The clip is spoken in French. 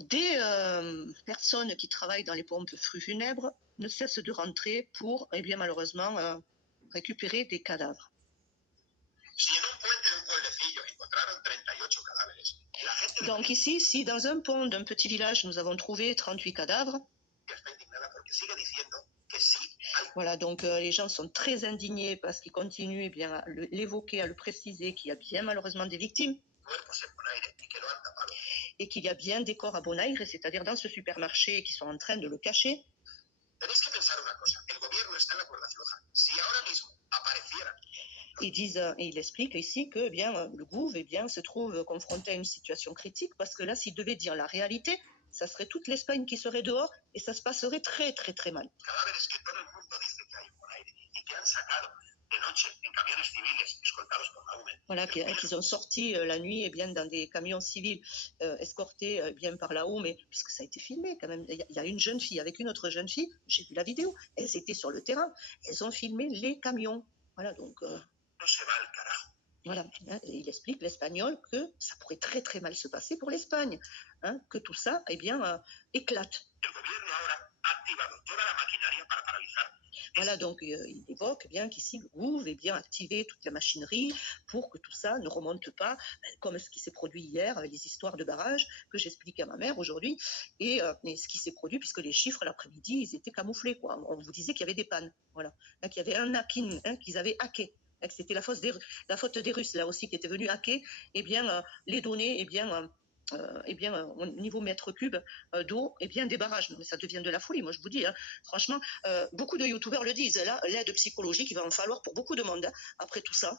Des personnes qui travaillent dans les pompes funèbres ne cessent de rentrer pour, eh bien, malheureusement, récupérer des cadavres. Donc ici, si dans un pont d'un petit village, nous avons trouvé 38 cadavres, voilà, donc les gens sont très indignés parce qu'ils continuent, eh bien, à l'évoquer, à le préciser, qu'il y a bien malheureusement des victimes et qu'il y a bien des corps à Bonaire, c'est-à-dire dans ce supermarché, qui sont en train de le cacher. Il explique ici que, eh bien, le gouv, eh bien, se trouve confronté à une situation critique parce que là, s'il devait dire la réalité, ça serait toute l'Espagne qui serait dehors et ça se passerait très très très mal. Voilà, qu'ils ont sorti la nuit, eh bien, dans des camions civils escortés bien par la UME, puisque ça a été filmé quand même. Il y a une jeune fille avec une autre jeune fille, j'ai vu la vidéo, elles étaient sur le terrain, elles ont filmé les camions. Voilà, donc voilà, hein, il explique l'espagnol que ça pourrait très très mal se passer pour l'Espagne, hein, que tout ça, eh bien, éclate. Voilà, donc il évoque bien qu'ici le gouv est bien activé toute la machinerie pour que tout ça ne remonte pas, comme ce qui s'est produit hier, les histoires de barrages que j'expliquais à ma mère aujourd'hui, et ce qui s'est produit, puisque les chiffres l'après-midi, ils étaient camouflés, quoi. On vous disait qu'il y avait des pannes, voilà, là, qu'il y avait un hacking, hein, qu'ils avaient hacké. C'était la faute des Russes, là aussi, qui étaient venus hacker, eh bien, les données, eh bien, au niveau mètre cube d'eau, eh bien, des barrages. Mais ça devient de la folie, moi je vous dis, hein. Franchement, beaucoup de youtubeurs le disent, là, l'aide psychologique, il va en falloir pour beaucoup de monde, hein, après tout ça.